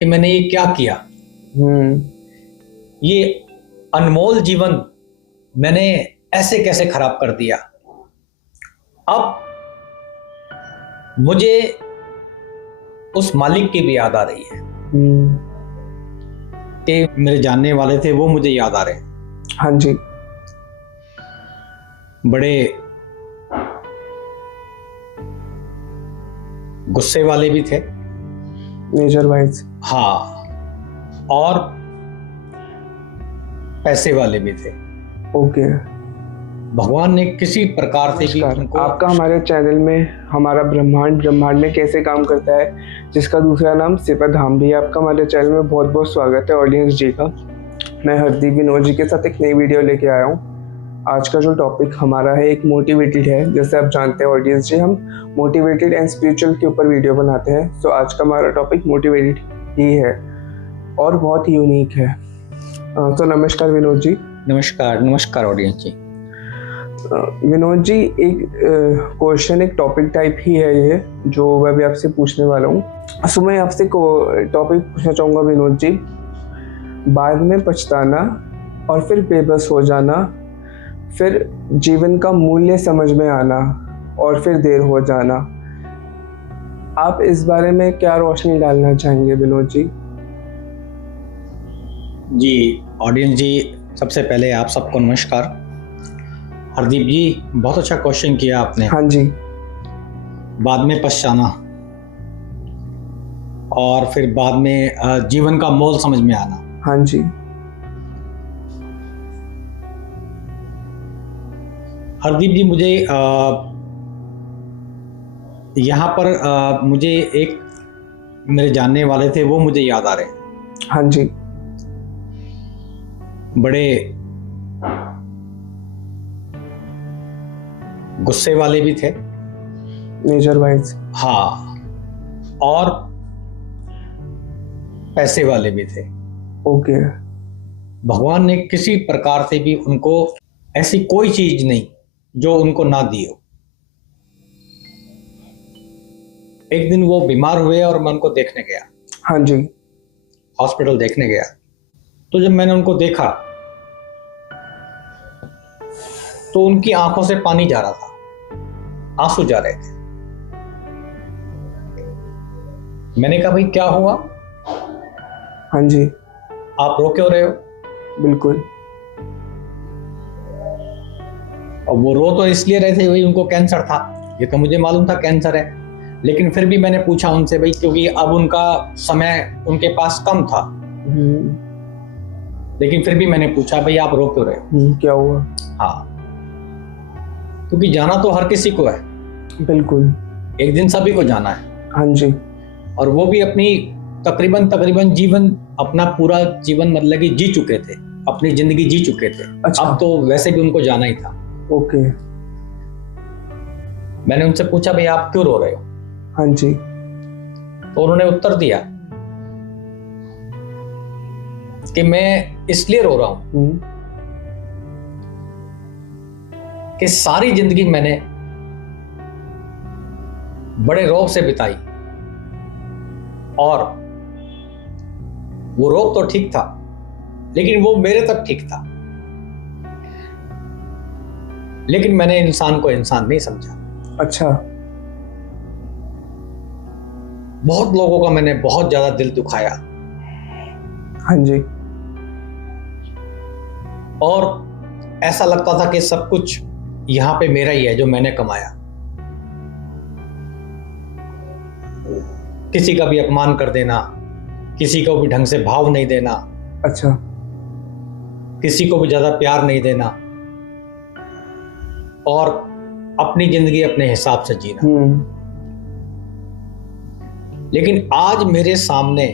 कि मैंने ये क्या किया। ये अनमोल जीवन मैंने ऐसे कैसे खराब कर दिया। अब मुझे उस मालिक की भी याद आ रही है कि मेरे जानने वाले थे, वो मुझे याद आ रहे हैं। हाँ जी। बड़े गुस्से वाले भी थे, नेचर वाइज। हाँ, और पैसे वाले भी थे। ओके। भगवान ने किसी प्रकार से भी उनको। आपका हमारे चैनल में हमारा ब्रह्मांड में कैसे काम करता है, जिसका दूसरा नाम सिपत धाम भी है, आपका हमारे चैनल में बहुत बहुत स्वागत है ऑडियंस जी का। मैं हरदीप विनोद जी के साथ एक नई वीडियो लेके आया हूँ। आज का जो टॉपिक हमारा है एक मोटिवेटेड है। जैसे आप जानते हैं ऑडियंस जी, हम मोटिवेटेड एंड स्पिरिचुअल के ऊपर वीडियो बनाते हैं। तो आज का हमारा टॉपिक मोटिवेटेड ही है और बहुत ही यूनिक है। तो नमस्कार विनोद जी। नमस्कार नमस्कार ऑडियंस जी। विनोद जी, एक क्वेश्चन, एक टॉपिक टाइप ही है ये जो मैं भी आपसे पूछने वाला हूँ। सो मैं आपसे टॉपिक पूछना चाहूँगा विनोद जी, बाद में पछताना और फिर बेबस हो जाना, फिर जीवन का मूल्य समझ में आना और फिर देर हो जाना। आप इस बारे में क्या रोशनी डालना चाहेंगे विनोद जी? जी ऑडियंस जी, सबसे पहले आप सबको नमस्कार। हरदीप जी, बहुत अच्छा क्वेश्चन किया आपने। हाँ जी। बाद में पछताना और फिर बाद में जीवन का मोल समझ में आना। हाँ जी। हरदीप जी, मुझे यहाँ पर मुझे एक मेरे जानने वाले थे, वो मुझे याद आ रहे हैं। हाँ जी। बड़े गुस्से वाले भी थे, नेचर वाइज। हाँ, और पैसे वाले भी थे। ओके। भगवान ने किसी प्रकार से भी उनको ऐसी कोई चीज नहीं जो उनको ना दी हो। एक दिन वो बीमार हुए और मैं उनको देखने गया। हाँ जी। हॉस्पिटल देखने गया। तो जब मैंने उनको देखा तो उनकी आंखों से पानी जा रहा था, आंसू जा रहे थे। मैंने कहा, भाई क्या हुआ? हाँ जी। आप रो क्यों रहे हो? बिल्कुल। और वो रो तो इसलिए रहे थे, भाई उनको कैंसर था। ये तो मुझे मालूम था कैंसर है, लेकिन फिर भी मैंने पूछा उनसे, भाई क्योंकि अब उनका समय उनके पास कम था, लेकिन फिर भी मैंने पूछा, भाई आप रो क्यों रहे हो? क्या हुआ? हाँ, क्योंकि जाना तो हर किसी को है। बिल्कुल। एक दिन सभी को जाना है। हाँ जी। और वो भी अपनी तकरीबन जीवन, अपना पूरा जीवन मतलब कि जी चुके थे, अपनी जिंदगी जी चुके थे। अच्छा। अब तो वैसे भी उनको जाना ही था। ओके। मैंने उनसे पूछा, भाई आप क्यों रो रहे हो? हाँ जी। तो उन्होंने उत्तर दिया कि मैं इसलिए रो रहा हूं कि सारी जिंदगी मैंने बड़े रौब से बिताई, और वो रौब तो ठीक था, लेकिन वो मेरे तक ठीक था। लेकिन मैंने इंसान को इंसान नहीं समझा। अच्छा। बहुत लोगों का मैंने बहुत ज्यादा दिल दुखाया। हाँ जी। और ऐसा लगता था कि सब कुछ यहां पे मेरा ही है, जो मैंने कमाया। किसी का भी अपमान कर देना, किसी को भी ढंग से भाव नहीं देना। अच्छा। किसी को भी ज्यादा प्यार नहीं देना, और अपनी जिंदगी अपने हिसाब से जीना। लेकिन आज मेरे सामने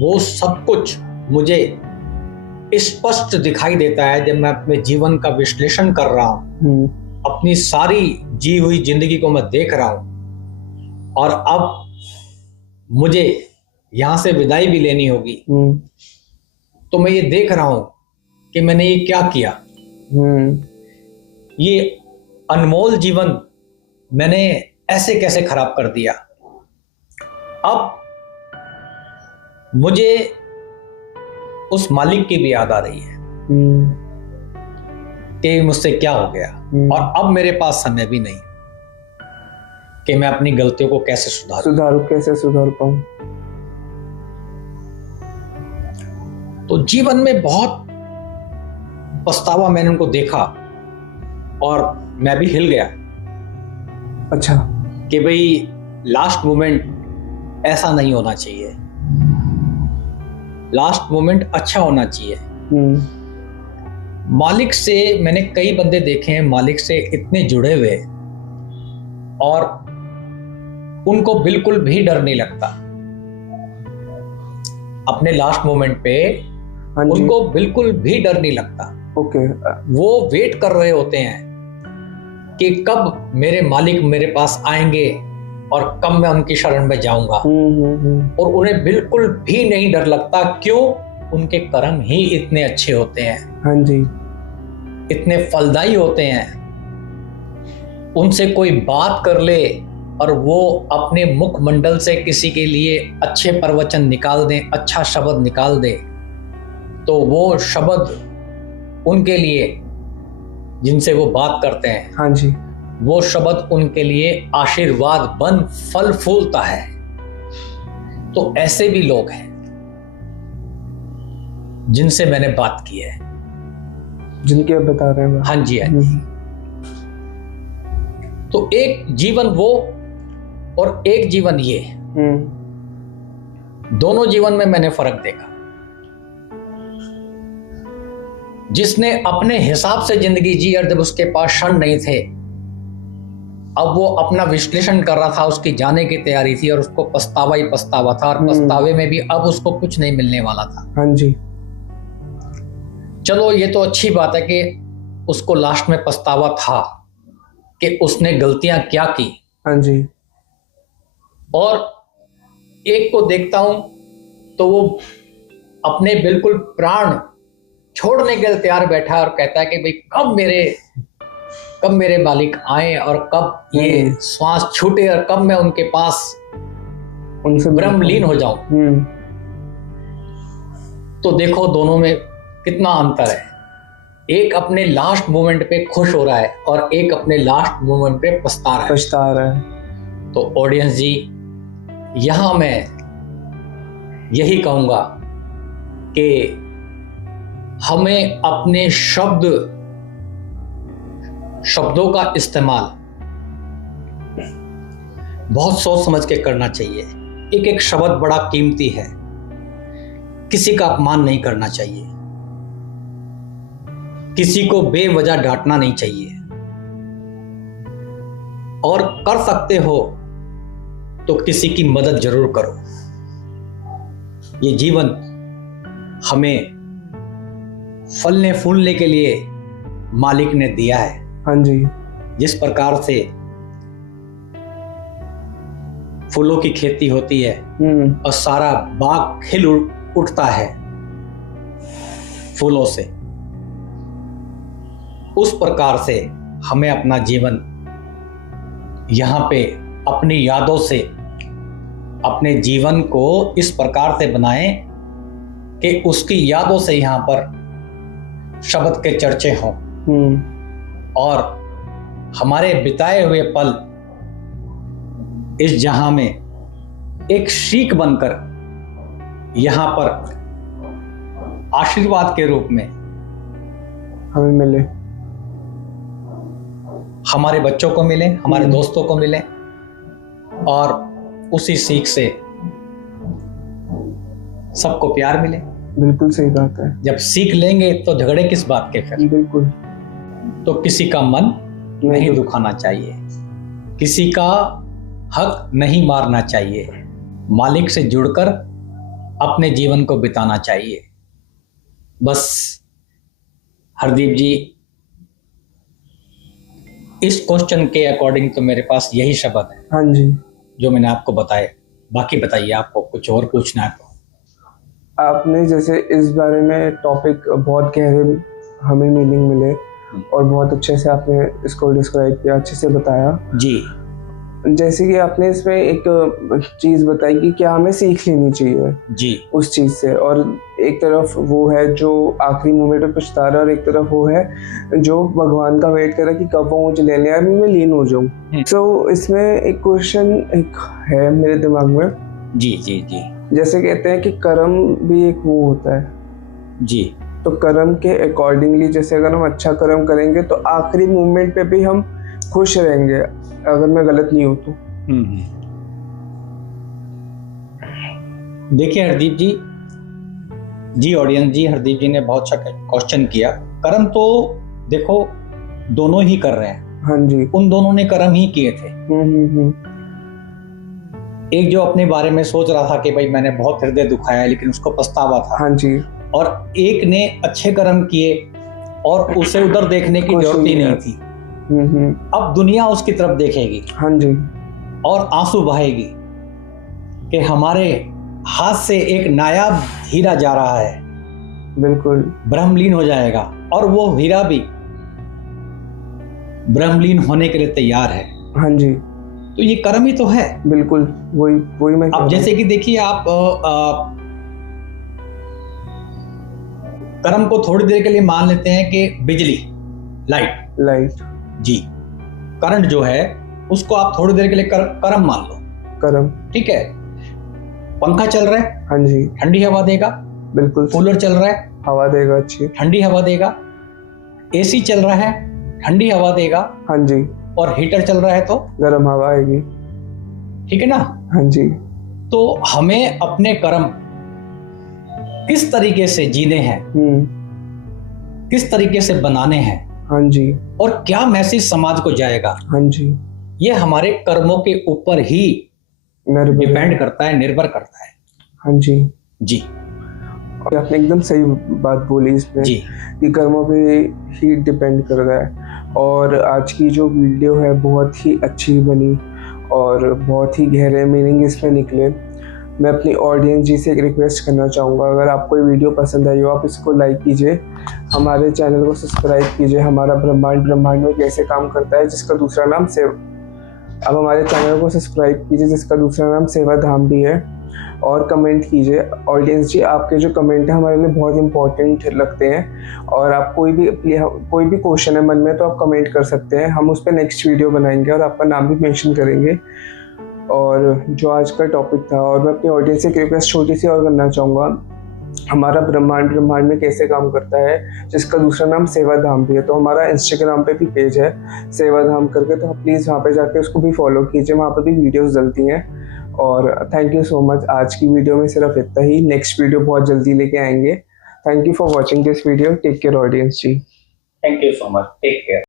वो सब कुछ मुझे स्पष्ट दिखाई देता है जब मैं अपने जीवन का विश्लेषण कर रहा हूं। अपनी सारी जी हुई जिंदगी को मैं देख रहा हूं, और अब मुझे यहां से विदाई भी लेनी होगी। तो मैं ये देख रहा हूं कि मैंने ये क्या किया। ये अनमोल जीवन मैंने ऐसे कैसे खराब कर दिया। अब मुझे उस मालिक की भी याद आ रही है कि मुझसे क्या हो गया, और अब मेरे पास समय भी नहीं कि मैं अपनी गलतियों को कैसे सुधार पाऊं। तो जीवन में बहुत पछतावा मैंने उनको देखा और मैं भी हिल गया। अच्छा। कि भाई लास्ट मोमेंट ऐसा नहीं होना चाहिए, लास्ट मोमेंट अच्छा होना चाहिए। मालिक से मैंने कई बंदे देखे हैं, मालिक से इतने जुड़े हुए और उनको बिल्कुल भी डर नहीं लगता अपने लास्ट मोमेंट पे। उनको बिल्कुल भी डर नहीं लगता। ओके। वो वेट कर रहे होते हैं कि कब मेरे मालिक मेरे पास आएंगे और कब मैं उनकी शरण में जाऊंगा। और उन्हें बिल्कुल भी नहीं डर लगता। क्यों? उनके कर्म ही इतने अच्छे होते हैं। हाँ जी। इतने फलदायी होते हैं। उनसे कोई बात कर ले और वो अपने मुखमंडल से किसी के लिए अच्छे प्रवचन निकाल दें, अच्छा शब्द निकाल दे, तो वो शब्द उनके लिए जिनसे वो बात करते हैं, हाँ जी, वो शब्द उनके लिए आशीर्वाद बन फल फूलता है। तो ऐसे भी लोग हैं जिनसे मैंने बात की है, जिनके आप बता रहे हैं। हाँ जी, हाँ जी। तो एक जीवन वो और एक जीवन ये, दोनों जीवन में मैंने फर्क देखा। जिसने अपने हिसाब से जिंदगी जी और जब उसके पास क्षण नहीं थे, अब वो अपना विश्लेषण कर रहा था, उसकी जाने की तैयारी थी और उसको पछतावा ही पछतावा था, और पछतावे में भी अब उसको कुछ नहीं मिलने वाला था। हाँ जी। चलो ये तो अच्छी बात है कि उसको लास्ट में पछतावा था कि उसने गलतियां क्या की। हाँ जी। और एक को देखता हूं तो वो अपने बिल्कुल प्राण छोड़ने के लिए तैयार बैठा और कहता है कि भाई कब मेरे मालिक आए और कब ये श्वास छूटे और कब मैं उनके पास उनसे ब्रह्मलीन हो जाऊं। तो देखो दोनों में कितना अंतर है। एक अपने लास्ट मोमेंट पे खुश हो रहा है और एक अपने लास्ट मोमेंट पे पछता रहा है। तो ऑडियंस जी, यहां मैं यही कहूंगा कि हमें अपने शब्दों का इस्तेमाल बहुत सोच समझ के करना चाहिए। एक एक शब्द बड़ा कीमती है। किसी का अपमान नहीं करना चाहिए, किसी को बेवजह डांटना नहीं चाहिए, और कर सकते हो तो किसी की मदद जरूर करो। ये जीवन हमें फलने फूलने के लिए मालिक ने दिया है। हाँ जी। जिस प्रकार से फूलों की खेती होती है और सारा बाग खिल उठता है फूलों से, उस प्रकार से हमें अपना जीवन यहाँ पे अपनी यादों से अपने जीवन को इस प्रकार से बनाएं कि उसकी यादों से यहाँ पर शब्द के चर्चे हों और हमारे बिताए हुए पल इस जहां में एक सीख बनकर यहाँ पर आशीर्वाद के रूप में हमें मिले, हमारे बच्चों को मिले, हमारे दोस्तों को मिले, और उसी सीख से सबको प्यार मिले। बिल्कुल सही बात है। जब सीख लेंगे तो झगड़े किस बात के फिर। बिल्कुल। तो किसी का मन नहीं दुखाना चाहिए, किसी का हक नहीं मारना चाहिए, मालिक से जुड़कर अपने जीवन को बिताना चाहिए। बस हरदीप जी, इस क्वेश्चन के अकॉर्डिंग तो मेरे पास यही शब्द है। हाँ जी। जो मैंने आपको बताए। बाकी बताइए, आपको कुछ और पूछना है तो। आपने जैसे इस बारे में टॉपिक बहुत गहरे हमें मीनिंग मिले और बहुत अच्छे से आपने इसको डिस्क्राइब किया, अच्छे से बताया जी। जैसे कि आपने इसमें एक चीज बताई कि क्या हमें सीख लेनी चाहिए जी उस चीज से, और एक तरफ वो है जो आखिरी मोमेंट में पछता रहा, और एक तरफ वो है जो भगवान का वेट कर रहा कि कब वो मुझे लेने आए, मैं लीन हो जाऊं। तो इसमें एक क्वेश्चन एक है मेरे दिमाग में। जी जी जी। जैसे कहते हैं कि कर्म भी एक वो होता है जी। तो कर्म के अकॉर्डिंगली, जैसे अगर हम अच्छा कर्म करेंगे तो आखिरी मोमेंट पे भी हम खुश रहेंगे, अगर मैं गलत नहीं हूं तो। देखिए हरदीप जी, जी ऑडियंस जी, हरदीप जी ने बहुत अच्छा क्वेश्चन किया। कर्म तो देखो दोनों ही कर रहे हैं। हाँ जी। उन दोनों ने कर्म ही किए थे। एक जो अपने बारे में सोच रहा था कि भाई मैंने बहुत हृदय दुखाया, लेकिन उसको पछतावा था। हाँ जी। और एक ने अच्छे कर्म किए और उसे उधर देखने की जरूरत ही नहीं थी। अब दुनिया उसकी तरफ देखेगी। हाँ जी। और आंसू बहाएगी कि हमारे हाथ से एक नायाब हीरा जा रहा है। बिल्कुल। ब्रह्मलीन हो जाएगा, और वो हीरा भी ब्रह्मलीन होने के लिए तैयार है। हाँ जी। तो ये कर्म ही तो है। बिल्कुल, वही मैं अब जैसे कि देखिए आप कर्म को थोड़ी देर के लिए मान लेते हैं कि बिजली, लाइट जी, करंट जो है उसको आप थोड़ी देर के लिए कर्म मान लो। कर्म, ठीक है। पंखा चल रहा है, हाँ जी, ठंडी हवा देगा। बिल्कुल। कूलर चल रहा है, हवा देगा, अच्छी ठंडी हवा देगा। एसी चल रहा है, ठंडी हवा देगा। हाँ जी। और हीटर चल रहा है तो गर्म हवा आएगी। ठीक है ना? हाँ जी। तो हमें अपने कर्म किस तरीके से जीने हैं, किस तरीके से बनाने हैं, हाँ जी, और क्या मैसेज समाज को जाएगा, हाँ जी, ये हमारे कर्मों के ऊपर ही डिपेंड करता है, निर्भर करता है। हाँ जी जी। आपने एकदम सही बात बोली इसमें जी, कि कर्मों पे ही डिपेंड कर रहा है। और आज की जो वीडियो है बहुत ही अच्छी बनी और बहुत ही गहरे मीनिंग इसमें निकले। मैं अपनी ऑडियंस जी से एक रिक्वेस्ट करना चाहूँगा, अगर आपको ये वीडियो पसंद आई हो आप इसको लाइक कीजिए, हमारे चैनल को सब्सक्राइब कीजिए। हमारा ब्रह्मांड में कैसे काम करता है, जिसका दूसरा नाम अब हमारे चैनल को सब्सक्राइब कीजिए, जिसका दूसरा नाम सेवा धाम भी है। और कमेंट कीजिए। ऑडियंस जी, आपके जो कमेंट है हमारे लिए बहुत इंपॉर्टेंट लगते हैं, और आप कोई भी क्वेश्चन है मन में तो आप कमेंट कर सकते हैं, हम उस पर नेक्स्ट वीडियो बनाएंगे और आपका नाम भी मेंशन करेंगे। और जो आज का टॉपिक था, और मैं अपनी ऑडियंस से एक रिक्वेस्ट छोटी सी और करना चाहूँगा, हमारा ब्रह्मांड में कैसे काम करता है, जिसका दूसरा नाम सेवा धाम भी है, तो हमारा इंस्टाग्राम पे भी पेज है सेवा धाम करके, तो प्लीज़ वहाँ पे जाके उसको भी फॉलो कीजिए, वहाँ पे भी वीडियोस डलती हैं। और थैंक यू सो मच। आज की वीडियो में सिर्फ इतना ही, नेक्स्ट वीडियो बहुत जल्दी लेके आएंगे। Thank you for watching this video. Take care audience ji. Thank you so much. Take care.